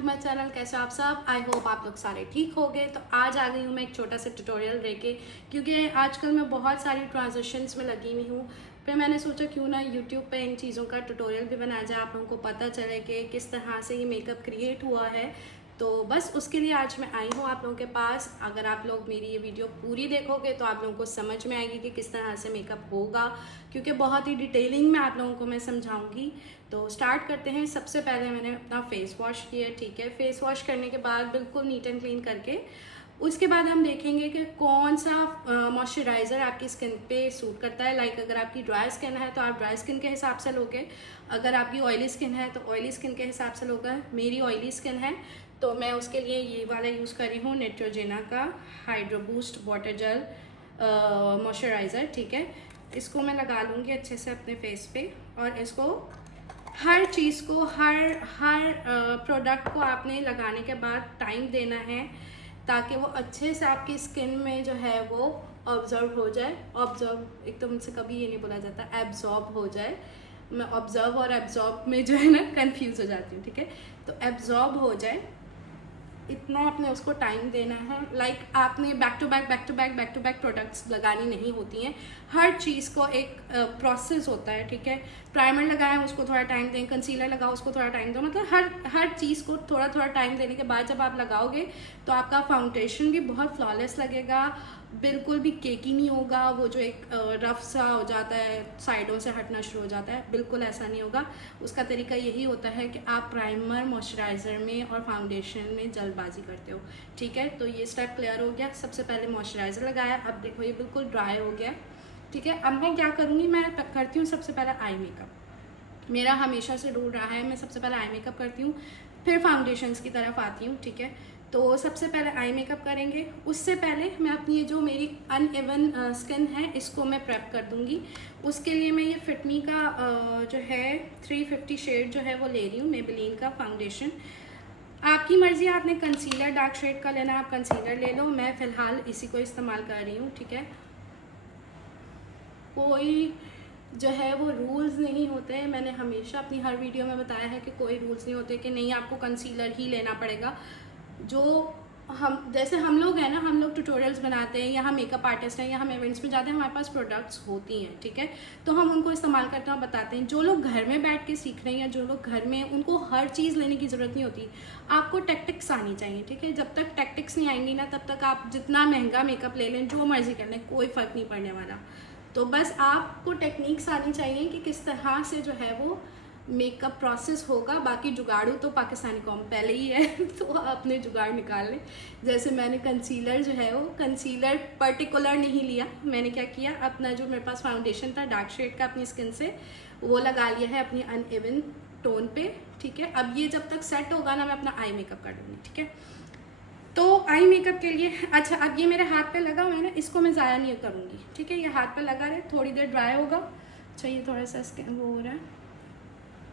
To my channel. कैसे हो आप सब? आई होप आप लोग सारे ठीक हो गए। तो आज आ गई हूँ मैं एक छोटा सा ट्यूटोरियल लेके, क्योंकि आजकल मैं बहुत सारी ट्रांजिशंस में लगी हुई हूँ। फिर मैंने सोचा क्यों ना यूट्यूब पे इन चीज़ों का ट्यूटोरियल भी बनाया जाए, आप लोगों को पता चले कि किस तरह से ये मेकअप क्रिएट हुआ है। तो बस उसके लिए आज मैं आई हूँ आप लोगों के पास। अगर आप लोग मेरी ये वीडियो पूरी देखोगे तो आप लोगों को समझ में आएगी कि किस तरह से मेकअप होगा, क्योंकि बहुत ही डिटेलिंग में आप लोगों को मैं समझाऊंगी। तो स्टार्ट करते हैं। सबसे पहले मैंने अपना फेस वॉश किया, ठीक है। फेस वॉश करने के बाद बिल्कुल नीट एंड क्लीन करके उसके बाद हम देखेंगे कि कौन सा मॉइस्चराइज़र आपकी स्किन पे सूट करता है। लाइक अगर आपकी ड्राई स्किन है तो आप ड्राई स्किन के हिसाब से लोगे, अगर आपकी ऑयली स्किन है तो ऑयली स्किन के हिसाब से लोगे। मेरी ऑयली स्किन है तो मैं उसके लिए ये वाला यूज़ कर रही हूँ, नेट्रोजेना का hydro boost water jail moisturiser, ठीक है। इसको मैं लगा लूँगी अच्छे से अपने फेस पे। और इसको हर चीज़ को हर प्रोडक्ट को आपने लगाने के बाद टाइम देना है, ताकि वो अच्छे से आपकी स्किन में जो है वो ऑब्जर्व हो जाए। ऑब्जर्व एक तो मुझसे कभी ये नहीं बोला जाता, एब्जॉर्ब हो जाए। मैं ऑब्जर्व और एब्जॉर्ब में जो है ना कंफ्यूज हो जाती हूँ, ठीक है। तो एब्जॉर्ब हो जाए इतना आपने उसको टाइम देना है। लाइक आपने बैक टू बैक प्रोडक्ट्स लगानी नहीं होती हैं। हर चीज़ को एक प्रोसेस होता है, ठीक है। प्राइमर लगाएं उसको थोड़ा टाइम दें, कंसीलर लगाओ उसको थोड़ा टाइम दो। मतलब हर चीज़ को थोड़ा थोड़ा टाइम देने के बाद जब आप लगाओगे तो आपका फाउंडेशन भी बहुत फ्लॉलेस लगेगा, बिल्कुल भी केकी नहीं होगा। वो जो एक रफ सा हो जाता है, साइडों से हटना शुरू हो जाता है, बिल्कुल ऐसा नहीं होगा। उसका तरीका यही होता है कि आप प्राइमर मॉइस्चराइज़र में और फाउंडेशन में जल्दबाजी करते हो, ठीक है। तो ये स्टेप क्लियर हो गया। सबसे पहले मॉइस्चराइज़र लगाया, अब देखो ये बिल्कुल ड्राई हो गया, ठीक है। अब मैं क्या करूँगी, मैं करती हूँ सबसे पहले आई मेकअप। मेरा हमेशा से रूल रहा है, मैं सबसे पहले आई मेकअप करती हूँ, फिर फाउंडेशंस की तरफ आती हूँ, ठीक है। तो सबसे पहले आई मेकअप करेंगे। उससे पहले मैं अपनी ये जो मेरी अनइवन स्किन है इसको मैं प्रेप कर दूँगी। उसके लिए मैं ये फिटमी का जो है 350 शेड जो है वो ले रही हूँ, मेबेलिन का फाउंडेशन। आपकी मर्ज़ी, आपने कंसीलर डार्क शेड का लेना आप कंसीलर ले लो। मैं फ़िलहाल इसी को इस्तेमाल कर रही हूँ, ठीक है। कोई जो है वो रूल्स नहीं होते हैं। मैंने हमेशा अपनी हर वीडियो में बताया है कि कोई रूल्स नहीं होते कि नहीं आपको कंसीलर ही लेना पड़ेगा। जो हम जैसे हम लोग हैं ना, हम लोग ट्यूटोरियल्स बनाते हैं या हम मेकअप आर्टिस्ट हैं या हम इवेंट्स में जाते हैं, हमारे पास प्रोडक्ट्स होती हैं, ठीक है। तो हम उनको इस्तेमाल करते हैं और बताते हैं। जो लोग घर में बैठ के सीख रहे हैं या जो लोग घर में, उनको हर चीज़ लेने की ज़रूरत नहीं होती। आपको टैक्टिक्स आनी चाहिए, ठीक है। जब तक टैक्टिक्स नहीं आएंगी ना, तब तक आप जितना महंगा मेकअप ले लें, जो मर्जी कर लें, कोई फ़र्क नहीं पड़ने वाला। तो बस आपको टेक्निक्स आनी चाहिए कि किस तरह से जो है वो मेकअप प्रोसेस होगा। बाकी जुगाड़ू तो पाकिस्तानी कौम पहले ही है तो अपने जुगाड़ निकाल लें। जैसे मैंने कंसीलर जो है वो कंसीलर पर्टिकुलर नहीं लिया, मैंने क्या किया, अपना जो मेरे पास फाउंडेशन था डार्क शेड का अपनी स्किन से, वो लगा लिया है अपनी अनइवन टोन पे, ठीक है। अब ये जब तक सेट होगा ना, मैं अपना आई मेकअप कर लूँगी, ठीक है। तो आई मेकअप के लिए, अच्छा अब ये मेरे हाथ पे लगा हुआ है ना, इसको मैं ज़ाया नहीं करूँगी, ठीक है। ये हाथ पे लगा रहे, थोड़ी देर ड्राई होगा। अच्छा ये थोड़ा सा वो हो रहा है,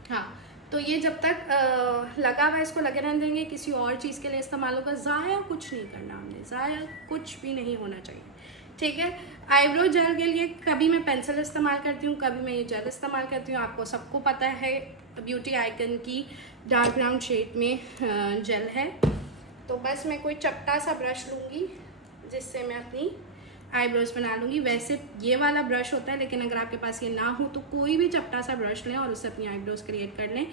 हाँ। तो ये जब तक लगा हुआ है इसको लगे रहने देंगे, किसी और चीज़ के लिए इस्तेमाल होगा। ज़ाया कुछ नहीं करना हमने, ज़ाया कुछ भी नहीं होना चाहिए, ठीक है। आईब्रो जेल के लिए कभी मैं पेंसिल इस्तेमाल करती हूँ, कभी मैं ये जेल इस्तेमाल करती हूँ। आपको सबको पता है ब्यूटी आइकन की डार्क ब्राउन शेड में जेल है। तो बस मैं कोई चपटा सा ब्रश लूँगी जिससे मैं अपनी आईब्रोज बना लूँगी। वैसे ये वाला ब्रश होता है, लेकिन अगर आपके पास ये ना हो तो कोई भी चपटा सा ब्रश लें और उससे अपनी आईब्रोज क्रिएट कर लें।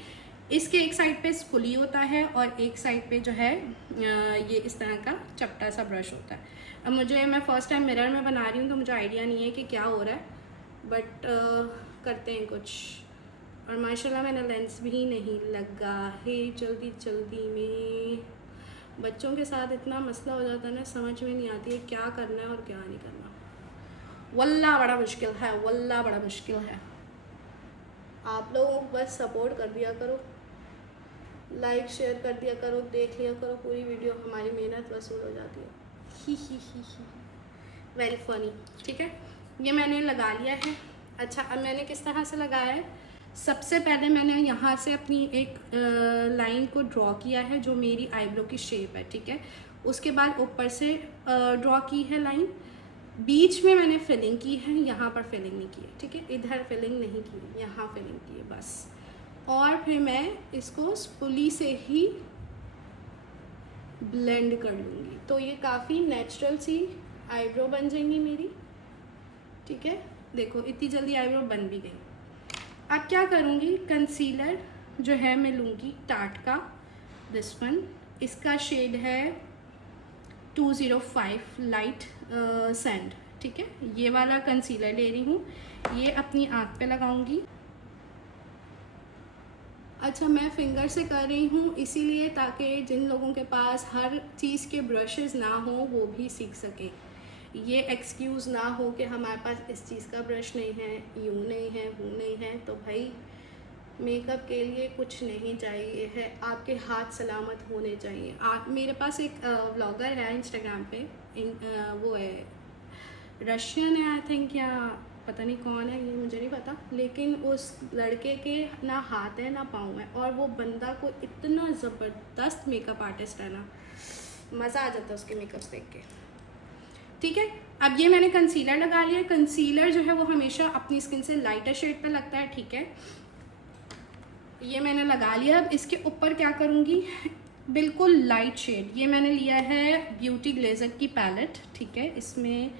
इसके एक साइड पे स्पूली होता है और एक साइड पे जो है ये इस तरह का चपटा सा ब्रश होता है। अब मैं फ़र्स्ट टाइम मिरर में बना रही हूँ तो मुझे आइडिया नहीं है कि क्या हो रहा है, बट करते हैं कुछ। और माशाल्लाह मैंने लेंस भी नहीं लगा है, जल्दी में। बच्चों के साथ इतना मसला हो जाता है ना, समझ में नहीं आती है क्या करना है और क्या नहीं करना। वल्ला बड़ा मुश्किल है, वल्ला बड़ा मुश्किल है। आप लोग बस सपोर्ट कर दिया करो, लाइक शेयर कर दिया करो, देख लिया करो पूरी वीडियो, हमारी मेहनत वसूल हो जाती है। ही वेरी फनी, ठीक है। ये मैंने लगा लिया है। अच्छा अब मैंने किस तरह से लगाया है, सबसे पहले मैंने यहाँ से अपनी एक लाइन को ड्रॉ किया है जो मेरी आईब्रो की शेप है, ठीक है। उसके बाद ऊपर से ड्रॉ की है लाइन, बीच में मैंने फिलिंग की है, यहाँ पर फिलिंग नहीं की है, ठीक है। इधर फिलिंग नहीं की है, यहाँ फिलिंग की है बस। और फिर मैं इसको स्पूली से ही ब्लेंड कर लूँगी, तो ये काफ़ी नेचुरल सी आईब्रो बन जाएंगी मेरी। ठीक है, देखो इतनी जल्दी आईब्रो बन भी गई। अब क्या करूँगी, कंसीलर जो है मैं लूँगी टाट का, दिस वन, इसका शेड है 205 लाइट सैंड। ठीक है, ये वाला कंसीलर ले रही हूँ, ये अपनी आँख पे लगाऊंगी। अच्छा, मैं फिंगर से कर रही हूँ इसीलिए ताकि जिन लोगों के पास हर चीज़ के ब्रशेस ना हो वो भी सीख सके। ये एक्सक्यूज़ ना हो कि हमारे पास इस चीज़ का ब्रश नहीं है, यूँ नहीं है, वो नहीं है। तो भाई मेकअप के लिए कुछ नहीं चाहिए है, आपके हाथ सलामत होने चाहिए। मेरे पास एक व्लॉगर है इंस्टाग्राम पे, वो है रशियन है आई थिंक, या पता नहीं कौन है, ये मुझे नहीं पता, लेकिन उस लड़के के ना हाथ है ना पाँव है, और वो बंदा को इतना ज़बरदस्त मेकअप आर्टिस्ट है ना, मज़ा आ जाता है उसके मेकअप्स देख के। ठीक है, अब ये मैंने कंसीलर लगा लिया। कंसीलर जो है वो हमेशा अपनी स्किन से लाइटर शेड पे लगता है। ठीक है, ये मैंने लगा लिया। अब इसके ऊपर क्या करूँगी, बिल्कुल लाइट शेड, ये मैंने लिया है ब्यूटी ग्लेजर की पैलेट। ठीक है, इसमें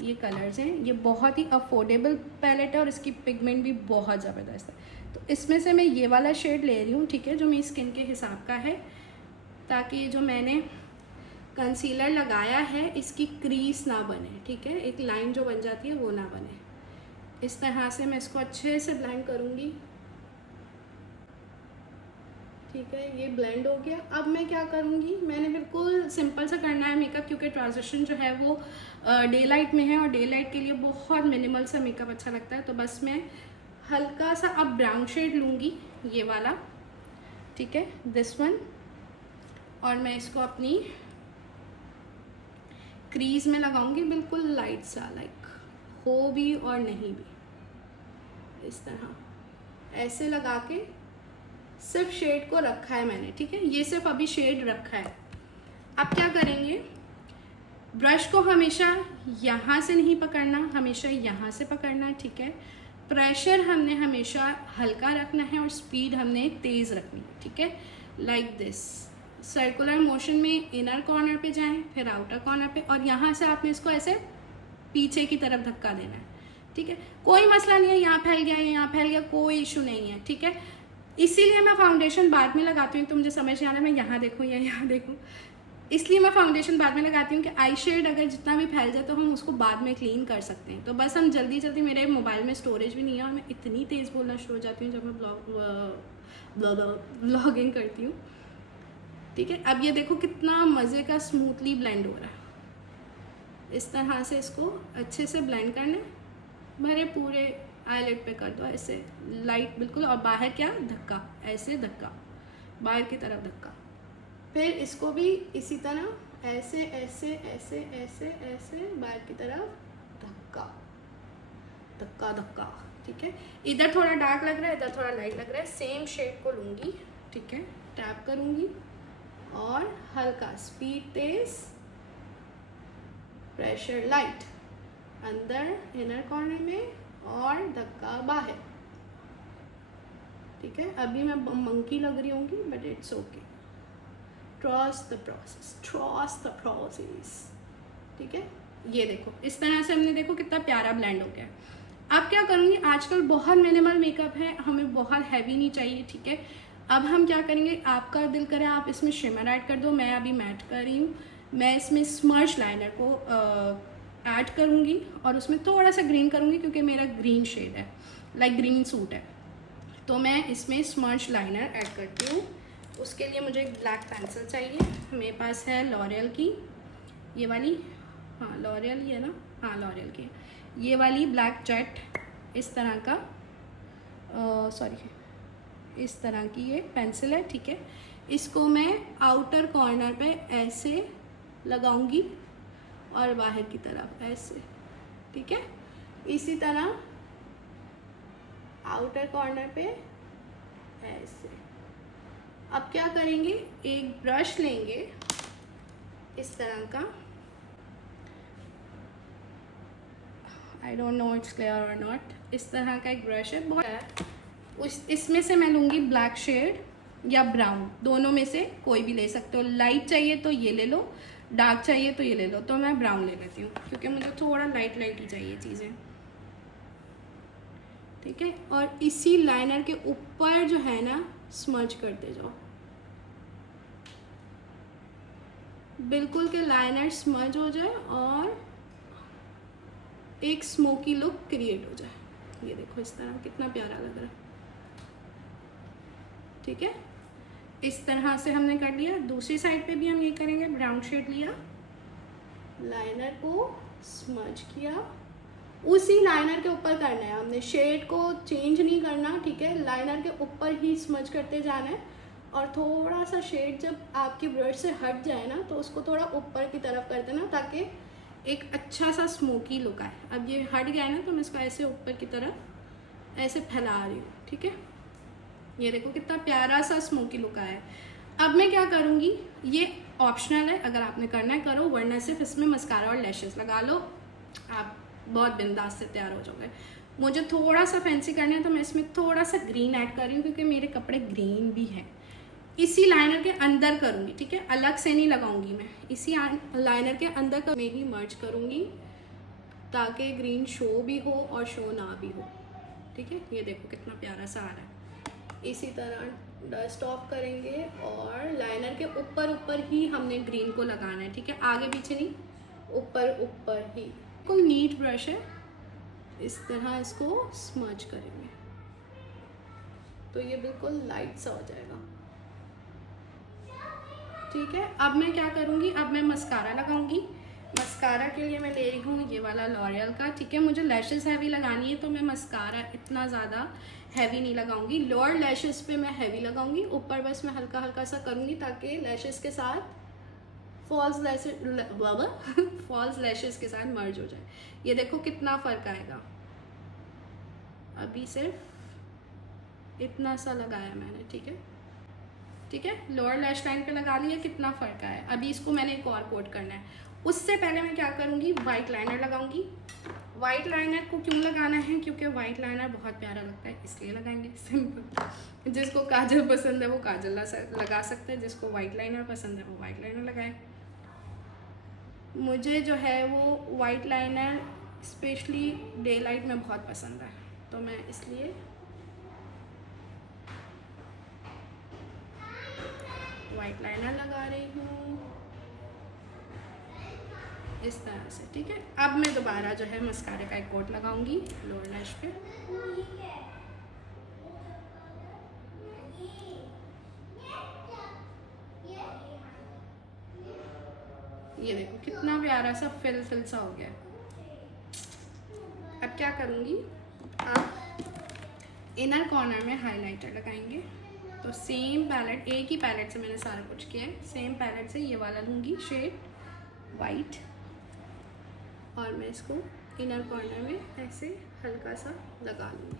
ये कलर्स हैं, ये बहुत ही अफोर्डेबल पैलेट है और इसकी पिगमेंट भी बहुत ज़बरदस्त है। तो इसमें से मैं ये वाला शेड ले रही हूँ। ठीक है, जो मेरी स्किन के हिसाब का है, ताकि जो मैंने कंसीलर लगाया है इसकी क्रीज ना बने। ठीक है, एक लाइन जो बन जाती है वो ना बने। इस तरह से मैं इसको अच्छे से ब्लेंड करूँगी। ठीक है, ये ब्लेंड हो गया। अब मैं क्या करूँगी, मैंने बिल्कुल सिंपल सा करना है मेकअप, क्योंकि ट्रांजिशन जो है वो डे लाइट में है और डे लाइट के लिए बहुत मिनिमल सा मेकअप अच्छा लगता है। तो बस मैं हल्का सा अब ब्राउन शेड लूँगी, ये वाला। ठीक है, दिस वन, और मैं इसको अपनी क्रीज में लगाऊंगी, बिल्कुल लाइट सा, लाइक हो भी और नहीं भी, इस तरह ऐसे लगा के सिर्फ शेड को रखा है मैंने। ठीक है, ये सिर्फ अभी शेड रखा है। अब क्या करेंगे, ब्रश को हमेशा यहाँ से नहीं पकड़ना, हमेशा यहाँ से पकड़ना है। ठीक है, प्रेशर हमने हमेशा हल्का रखना है और स्पीड हमने तेज़ रखनी है। ठीक है, लाइक दिस, सर्कुलर मोशन में इनर कॉर्नर पे जाएं, फिर आउटर कॉर्नर पे, और यहाँ से आपने इसको ऐसे पीछे की तरफ धक्का देना है। ठीक है, कोई मसला नहीं है यहाँ फैल गया या यहाँ फैल गया, कोई इशू नहीं है। ठीक है, इसीलिए मैं फाउंडेशन बाद में लगाती हूँ। तो मुझे समझ नहीं आ रहा मैं यहाँ देखूँ या यहाँ देखूँ, इसलिए मैं फाउंडेशन बाद में लगाती हूँ कि आई शेड अगर जितना भी फैल जाए तो हम उसको बाद में क्लीन कर सकते हैं। तो बस हम जल्दी जल्दी, मेरे मोबाइल में स्टोरेज भी नहीं है और मैं इतनी तेज़ बोलना शुरू हो जाती हूँ जब मैं ब्लॉगिंग करती हूँ। ठीक है, अब ये देखो कितना मज़े का स्मूथली ब्लेंड हो रहा है। इस तरह से इसको अच्छे से ब्लेंड करना है, भरे पूरे आईलेट पे कर दो ऐसे लाइट बिल्कुल, और बाहर क्या धक्का, ऐसे धक्का, बाहर की तरफ धक्का। फिर इसको भी इसी तरह ऐसे ऐसे ऐसे ऐसे ऐसे बाहर की तरफ धक्का धक्का धक्का। ठीक है, इधर थोड़ा डार्क लग रहा है, इधर थोड़ा लाइट लग रहा है, सेम शेड को लूँगी। ठीक है, टैप करूँगी और हल्का, स्पीड तेज, प्रेशर लाइट, अंदर इनर कॉर्नर में और धक्का बाहर। ठीक है, अभी मैं मंकी लग रही होंगी but it's okay, trust the process, trust the process. ठीक है, ये देखो इस तरह से हमने, देखो कितना प्यारा ब्लेंड हो गया। अब क्या करूँगी, आजकल बहुत मिनिमल मेकअप है, हमें बहुत हैवी नहीं चाहिए। ठीक है, अब हम क्या करेंगे, आपका दिल करे आप इसमें शिमर ऐड कर दो, मैं अभी मैट कर रही हूँ। मैं इसमें स्मर्च लाइनर को ऐड करूँगी और उसमें थोड़ा सा ग्रीन करूँगी, क्योंकि मेरा ग्रीन शेड है, लाइक ग्रीन सूट है, तो मैं इसमें स्मर्च लाइनर ऐड करती हूँ। उसके लिए मुझे एक ब्लैक पेंसिल चाहिए, मेरे पास है लॉरियल की ये वाली, हाँ लॉरियल ही है ना, हाँ लॉरियल की ये वाली ब्लैक जेट, इस तरह का इस तरह की ये पेंसिल है। ठीक है, इसको मैं आउटर कॉर्नर पे ऐसे लगाऊंगी और बाहर की तरफ ऐसे। ठीक है, इसी तरह आउटर कॉर्नर पे ऐसे। अब क्या करेंगे, एक ब्रश लेंगे इस तरह का, I don't know it's clear और नॉट, इस तरह का एक ब्रश है, बहुत है। इसमें से मैं लूँगी ब्लैक शेड या ब्राउन, दोनों में से कोई भी ले सकते हो। लाइट चाहिए तो ये ले लो, डार्क चाहिए तो ये ले लो। तो मैं ब्राउन ले लेती हूँ क्योंकि मुझे थोड़ा लाइट लाइट ही चाहिए चीज़ें, ठीक है। और इसी लाइनर के ऊपर जो है ना स्मज करते जाओ, बिल्कुल के लाइनर स्मज हो जाए और एक स्मोकी लुक क्रिएट हो जाए। ये देखो इस तरह कितना प्यारा लग रहा है, ठीक है। इस तरह से हमने कर लिया। दूसरी साइड पे भी हम ये करेंगे। ब्राउन शेड लिया, लाइनर को स्मज किया, उसी लाइनर के ऊपर करना है हमने, शेड को चेंज नहीं करना, ठीक है। लाइनर के ऊपर ही स्मज करते जाना है और थोड़ा सा शेड जब आपकी ब्रश से हट जाए ना तो उसको थोड़ा ऊपर की तरफ कर देना ताकि एक अच्छा सा स्मोकी लुक आए। अब ये हट गया है ना तो मैं इसको ऐसे ऊपर की तरफ ऐसे फैला रही हूँ, ठीक है। ये देखो कितना प्यारा सा स्मोकी लुक आया है। अब मैं क्या करूँगी, ये ऑप्शनल है, अगर आपने करना है करो, वरना सिर्फ इसमें मस्कारा और लैशेस लगा लो, आप बहुत बिंदास से तैयार हो जाओगे। मुझे थोड़ा सा फैंसी करना है तो मैं इसमें थोड़ा सा ग्रीन ऐड कर रही हूँ क्योंकि मेरे कपड़े ग्रीन भी हैं। इसी लाइनर के अंदर करूँगी, ठीक है, अलग से नहीं लगाऊंगी मैं, इसी लाइनर के अंदर में ही मर्ज करूँगी ताकि ग्रीन शो भी हो और शो ना भी हो, ठीक है। ये देखो कितना प्यारा सा आ रहा है। इसी तरह डस्ट ऑफ करेंगे और लाइनर के ऊपर ऊपर ही हमने ग्रीन को लगाना है, ठीक है, आगे पीछे नहीं, ऊपर ऊपर ही। बिल्कुल नीट ब्रश है, इस तरह इसको स्मज करेंगे तो ये बिल्कुल लाइट सा हो जाएगा, ठीक है। अब मैं क्या करूँगी, अब मैं मस्कारा लगाऊंगी। मस्कारा के लिए मैं ले रही हूँ ये वाला लॉरियल का, ठीक है। मुझे लैशेस हैवी लगानी है तो मैं मस्कारा इतना ज़्यादा हैवी नहीं लगाऊंगी। लोअर लैशेस पे मैं हैवी लगाऊंगी, ऊपर बस मैं हल्का हल्का सा करूँगी ताकि लैशेस के साथ फॉल्स लैशेस के साथ मर्ज हो जाए। ये देखो कितना फ़र्क आएगा। अभी सिर्फ इतना सा लगाया मैंने, ठीक है, ठीक है। लोअर लैश लाइन पे लगा लिया, कितना फ़र्क आया। अभी इसको मैंने एक और कोट करना है। उससे पहले मैं क्या करूँगी, वाइट लाइनर लगाऊंगी। वाइट लाइनर को क्यों लगाना है, क्योंकि वाइट लाइनर बहुत प्यारा लगता है इसलिए लगाएंगे, सिंपल। जिसको काजल पसंद है वो काजल लगा सकते हैं, जिसको वाइट लाइनर पसंद है वो वाइट लाइनर लगाए। मुझे जो है वो white liner specially day light में बहुत पसंद है तो मैं इसलिए वाइट लाइनर लगा रही हूँ इस तरह से, ठीक है। अब मैं दोबारा जो है मस्कारे का एक कोट लगाऊंगी लोअर लैश पे। ये देखो कितना प्यारा सा फिल सा हो गया। अब क्या करूँगी, आप इनर कॉर्नर में हाइलाइटर लगाएंगे तो सेम पैलेट, एक ही पैलेट से मैंने सारा कुछ किया है, सेम पैलेट से ये वाला लूँगी शेड वाइट और मैं इसको इनर कॉर्नर में ऐसे हल्का सा लगा लूँगी,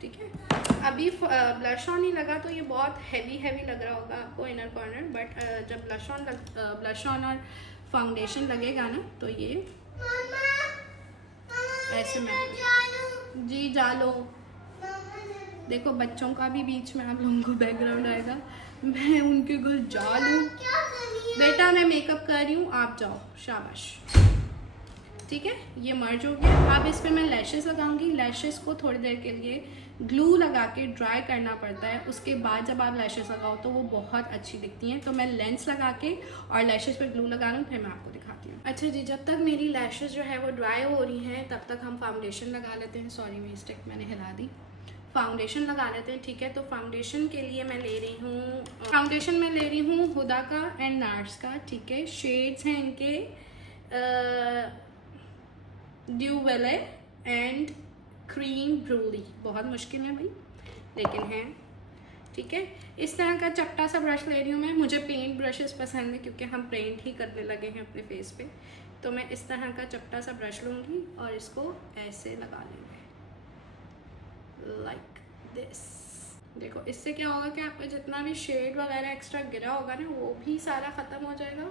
ठीक है। अभी ब्लश ऑन नहीं लगा तो ये बहुत हैवी लग रहा होगा आपको इनर कॉर्नर, बट जब ब्लश ऑन और फाउंडेशन लगेगा ना तो ये ऐसे मैं जी जा लो। देखो बच्चों का भी बीच में आप लोगों को बैकग्राउंड आएगा, मैं उनके घर जा लूँ। बेटा मैं मेकअप कर रही हूँ, आप जाओ, शाबाश, ठीक है। ये मर्ज हो गया। अब इस पर मैं लैशेस लगाऊंगी। लैशेस को थोड़ी देर के लिए ग्लू लगा के ड्राई करना पड़ता है, उसके बाद जब आप लैशेस लगाओ तो वो बहुत अच्छी दिखती हैं। तो मैं लेंस लगा के और लैशेस पर ग्लू लगा लूँ, फिर मैं आपको दिखाती हूँ। अच्छा जी, जब तक मेरी लैशेस जो है वो ड्राई हो रही हैं तब तक हम फाउंडेशन लगा लेते हैं। सॉरी मेरी स्टिक मैंने हिला दी। फाउंडेशन लगा लेते हैं, ठीक है। तो फाउंडेशन के लिए मैं ले रही हूँ हुदा का एंड नार्स का, ठीक है। शेड्स हैं इनके ड्यू वेले एंड क्रीम ब्रूली। बहुत मुश्किल है भाई लेकिन है, ठीक है। इस तरह का चपटा सा ब्रश ले रही हूँ मैं। मुझे पेंट ब्रशेस पसंद है क्योंकि हम पेंट ही करने लगे हैं अपने फेस पे। तो मैं इस तरह का चपटा सा ब्रश लूँगी और इसको ऐसे लगा लेंगे लाइक दिस। देखो इससे क्या होगा कि आपका जितना भी शेड वगैरह एक्स्ट्रा गिरा होगा ना वो भी सारा ख़त्म हो जाएगा।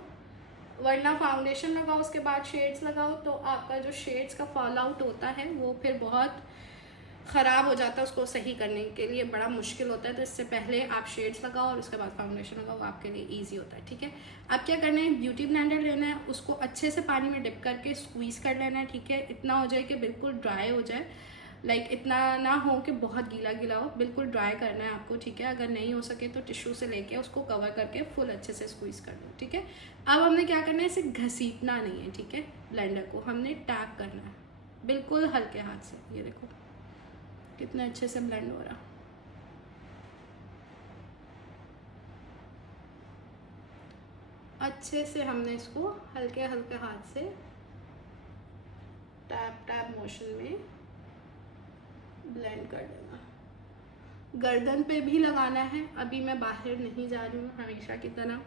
वरना फाउंडेशन लगाओ उसके बाद शेड्स लगाओ तो आपका जो शेड्स का फॉल आउट होता है वो फिर बहुत ख़राब हो जाता है, उसको सही करने के लिए बड़ा मुश्किल होता है। तो इससे पहले आप शेड्स लगाओ और उसके बाद फाउंडेशन लगाओ, वो आपके लिए ईजी होता है। ठीक है, अब क्या करना है, ब्यूटी ब्लेंडर लेना है, उसको अच्छे से पानी में डिप करके स्क्वीज़ कर लेना है। ठीक है, इतना हो जाए कि बिल्कुल ड्राई हो जाए, लाइक इतना ना हो कि बहुत गीला गीला हो, बिल्कुल ड्राई करना है आपको। ठीक है, अगर नहीं हो सके तो टिश्यू से लेके उसको कवर करके फुल अच्छे से स्क्वीज़ कर लो। ठीक है, अब हमने क्या करना है, इसे घसीटना नहीं है। ठीक है, ब्लेंडर को हमने टैप करना है बिल्कुल हल्के हाथ से। ये देखो कितना अच्छे से ब्लेंड हो रहा। अच्छे से हमने इसको हल्के हल्के हाथ से टैप टैप मोशन में ब्लेंड कर देना। गर्दन पे भी लगाना है। अभी मैं बाहर नहीं जा रही हूँ, हमेशा की तरह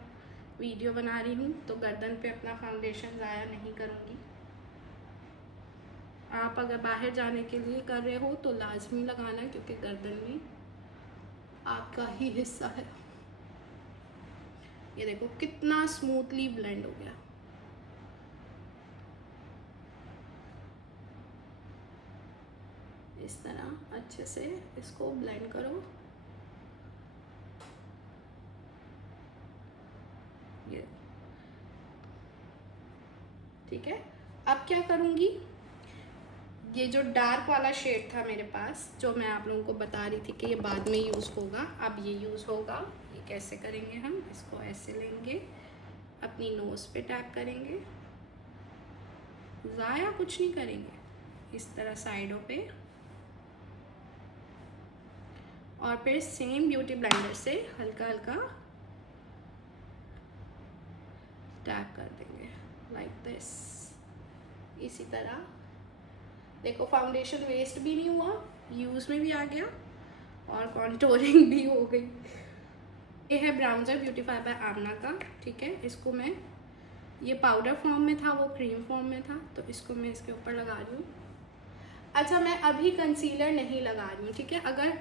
वीडियो बना रही हूँ, तो गर्दन पे अपना फाउंडेशन ज़ाया नहीं करूँगी। आप अगर बाहर जाने के लिए कर रहे हो तो लाजमी लगाना, क्योंकि गर्दन में आपका ही हिस्सा है। ये देखो कितना स्मूथली ब्लेंड हो गया। इस तरह अच्छे से इसको ब्लेंड करो। ये ठीक है, अब क्या करूँगी, ये जो डार्क वाला शेड था मेरे पास, जो मैं आप लोगों को बता रही थी कि ये बाद में यूज़ होगा, अब ये यूज़ होगा। ये कैसे करेंगे, हम इसको ऐसे लेंगे, अपनी नोज़ पे टैप करेंगे, ज़ाया कुछ नहीं करेंगे, इस तरह साइडों पे, और फिर सेम ब्यूटी ब्लेंडर से हल्का हल्का टैप कर देंगे लाइक दिस। इसी तरह देखो फाउंडेशन वेस्ट भी नहीं हुआ, यूज़ में भी आ गया और कॉन्टोरिंग भी हो गई। ये है ब्राउन्जर ब्यूटीफाई बाय आमना का। ठीक है, इसको मैं, ये पाउडर फॉर्म में था, वो क्रीम फॉर्म में था, तो इसको मैं इसके ऊपर लगा रही हूँ। अच्छा, मैं अभी कंसीलर नहीं लगा रही हूँ। ठीक है, अगर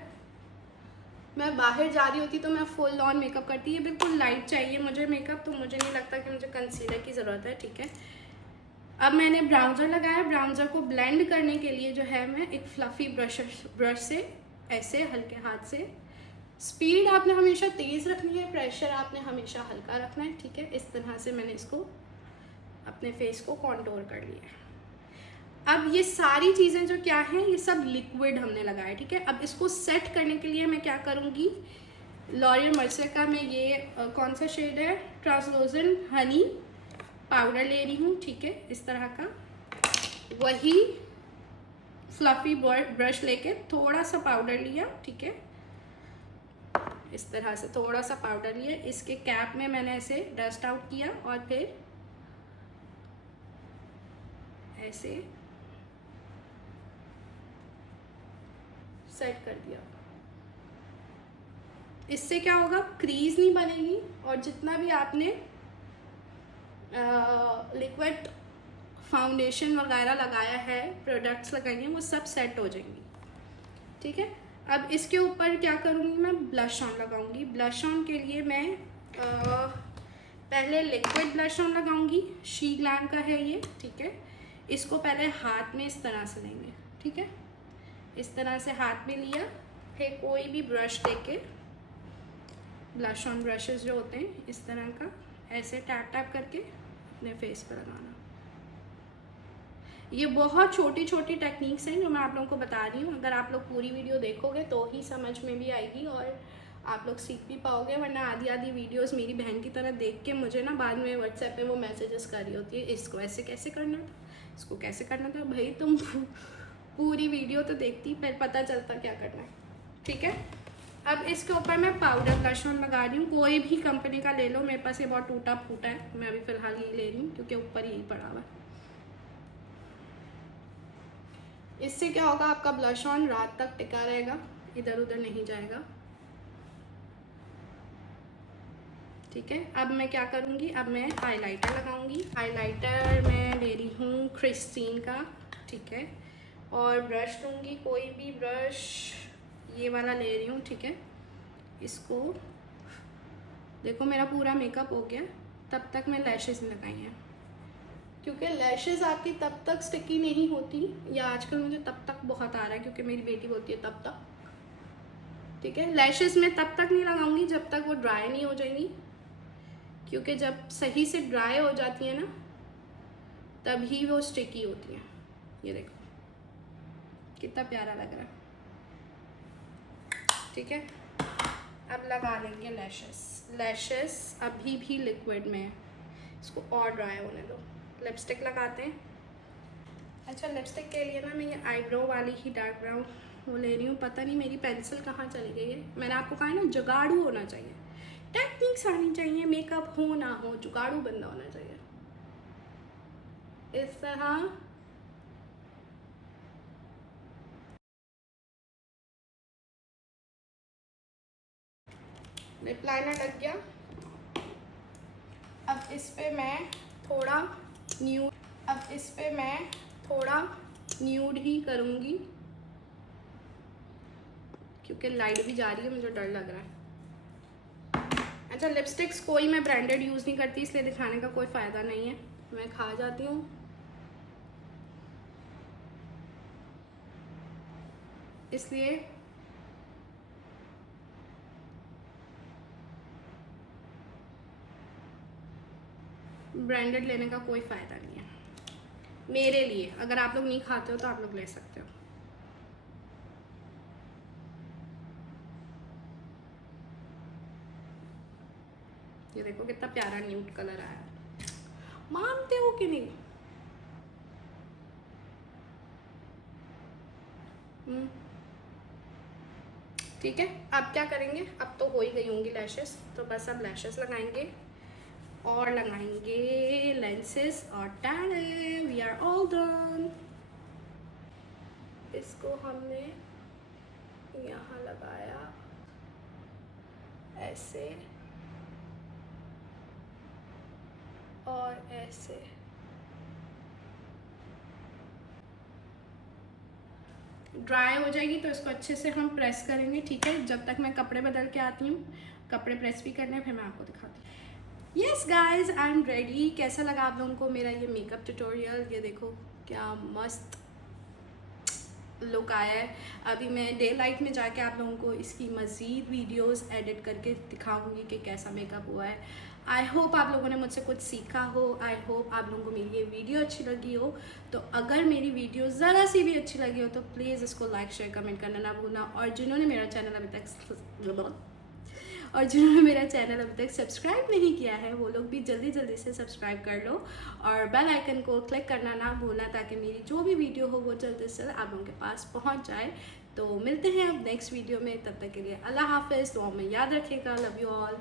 मैं बाहर जा रही होती तो मैं फुल ऑन मेकअप करती। ये बिल्कुल लाइट चाहिए मुझे मेकअप, तो मुझे नहीं लगता कि मुझे कंसीलर की ज़रूरत है। ठीक है, अब मैंने ब्राउन्जर लगाया। ब्राउन्जर को ब्लेंड करने के लिए जो है, मैं एक फ्लफ़ी ब्रश से ऐसे हल्के हाथ से, स्पीड आपने हमेशा तेज़ रखनी है, प्रेशर आपने हमेशा हल्का रखना है। ठीक है, इस तरह से मैंने इसको अपने फेस को कॉन्टोर कर लिया। अब ये सारी चीज़ें जो क्या हैं, ये सब लिक्विड हमने लगाया। ठीक है, अब इसको सेट करने के लिए मैं क्या करूँगी, लॉरियल मर्सर का मैं ये कौन सा शेड है, ट्रांसलूसेंट हनी पाउडर ले रही हूँ। ठीक है, इस तरह का वही फ्लफ़ी ब्रश लेके थोड़ा सा पाउडर लिया। ठीक है, इस तरह से थोड़ा सा पाउडर लिया, इसके कैप में मैंने ऐसे डस्ट आउट किया और फिर ऐसे सेट कर दिया। इससे क्या होगा, क्रीज नहीं बनेगी और जितना भी आपने लिक्विड फाउंडेशन वगैरह लगाया है, प्रोडक्ट्स लगाए हैं, वो सब सेट हो जाएंगी। ठीक है, अब इसके ऊपर क्या करूँगी, मैं ब्लश ऑन लगाऊंगी। ब्लश ऑन के लिए मैं पहले लिक्विड ब्लश ऑन लगाऊंगी, शी ग्लैम का है ये। ठीक है, इसको पहले हाथ में इस तरह से लेंगे। ठीक है, इस तरह से हाथ में लिया, फिर कोई भी ब्रश लेके, ब्लश ऑन ब्रशेस जो होते हैं इस तरह का, ऐसे टैप टैप करके अपने फेस पर लगाना। ये बहुत छोटी छोटी टेक्निक्स हैं जो मैं आप लोगों को बता रही हूँ। अगर आप लोग पूरी वीडियो देखोगे तो ही समझ में भी आएगी और आप लोग सीख भी पाओगे, वरना आधी आधी वीडियोस मेरी बहन की तरह देख के मुझे ना बाद में व्हाट्सएप पे वो मैसेजेस कर रही होती है, इसको ऐसे कैसे करना था, इसको कैसे करना था। भाई तुम पूरी वीडियो तो देखती, फिर पता चलता क्या करना है। ठीक है, अब इसके ऊपर मैं पाउडर ब्लश ऑन लगा रही हूँ, कोई भी कंपनी का ले लो। मेरे पास ये बहुत टूटा फूटा है, मैं अभी फ़िलहाल यही ले रही हूँ क्योंकि ऊपर यही पड़ा हुआ है। इससे क्या होगा, आपका ब्लश ऑन रात तक टिका रहेगा, इधर उधर नहीं जाएगा। ठीक है, अब मैं क्या करूँगी, अब मैं हाइलाइटर लगाऊंगी। हाइलाइटर मैं ले रही हूँ क्रिस्टीन का। ठीक है, और ब्रश लूँगी, कोई भी ब्रश, ये वाला ले रही हूँ। ठीक है, इसको देखो मेरा पूरा मेकअप हो गया, तब तक मैं लैशेस लगाई हैं क्योंकि लैशेस आपकी तब तक स्टिकी नहीं होती, या आजकल मुझे तब तक बहुत आ रहा है क्योंकि मेरी बेटी बोलती है तब तक, ठीक है। लैशेस में तब तक नहीं लगाऊंगी जब तक वो ड्राई नहीं हो जाएंगी, क्योंकि जब सही से ड्राई हो जाती है ना तभी वो स्टिकी होती हैं। ये देखो कितना प्यारा लग रहा है, ठीक है। अब लगा लेंगे लैशेस। लैशेस अभी भी लिक्विड में है, इसको और ड्राई होने दो। लिपस्टिक लगाते हैं। अच्छा, लिपस्टिक के लिए ना मैं ये आईब्रो वाली ही डार्क ब्राउन वो ले रही हूँ। पता नहीं मेरी पेंसिल कहाँ चली गई है। मैंने आपको कहा है ना जुगाड़ू होना चाहिए, टेक्निक्स आनी चाहिए, मेकअप हो ना हो जुगाड़ू बंदा होना चाहिए। इस तरह लिप लाइनर लग गया। अब इस पे मैं थोड़ा न्यूड ही करूँगी क्योंकि लाइट भी जा रही है, मुझे डर लग रहा है। अच्छा, लिपस्टिक्स कोई मैं ब्रांडेड यूज़ नहीं करती, इसलिए दिखाने का कोई फ़ायदा नहीं है, मैं खा जाती हूँ। इसलिए ब्रांडेड लेने का कोई फ़ायदा नहीं है मेरे लिए। अगर आप लोग नहीं खाते हो तो आप लोग ले सकते हो। ये देखो कितना प्यारा न्यूड कलर आया है, मानते हो कि नहीं? ठीक है, अब क्या करेंगे, अब तो हो ही गई होंगी लैशेस, तो बस अब लैशेस लगाएंगे और लगाएंगे लेंसेज और टैडे, वी आर ऑल डन। इसको हमने यहाँ लगाया ऐसे और ऐसे। ड्राई हो जाएगी तो इसको अच्छे से हम प्रेस करेंगे, ठीक है। जब तक मैं कपड़े बदल के आती हूँ, कपड़े प्रेस भी करने हैं, फिर मैं आपको दिखाती हूँ। Yes guys, I am ready. कैसा लगा आप लोगों को मेरा ये मेकअप ट्यूटोरियल? ये देखो क्या मस्त लुक आया है। अभी मैं डे लाइट में जाके आप लोगों को इसकी मज़ीद वीडियोस एडिट करके दिखाऊंगी कि कैसा मेकअप हुआ है। आई होप आप लोगों ने मुझसे कुछ सीखा हो। आई होप आप लोगों को मेरी ये वीडियो अच्छी लगी हो। तो अगर मेरी वीडियो ज़रा सी भी अच्छी लगी हो तो प्लीज़ इसको लाइक शेयर कमेंट करना ना भूलना। और जिन्होंने मेरा चैनल अभी तक सब्सक्राइब नहीं किया है वो लोग भी जल्दी जल्दी से सब्सक्राइब कर लो और बेल आइकन को क्लिक करना ना भूलना, ताकि मेरी जो भी वीडियो हो वो जल्दी से आप लोगों के पास पहुंच जाए। तो मिलते हैं अब नेक्स्ट वीडियो में, तब तक के लिए अल्लाह हाफिज़। दुआ में याद रखिएगा। Love you all.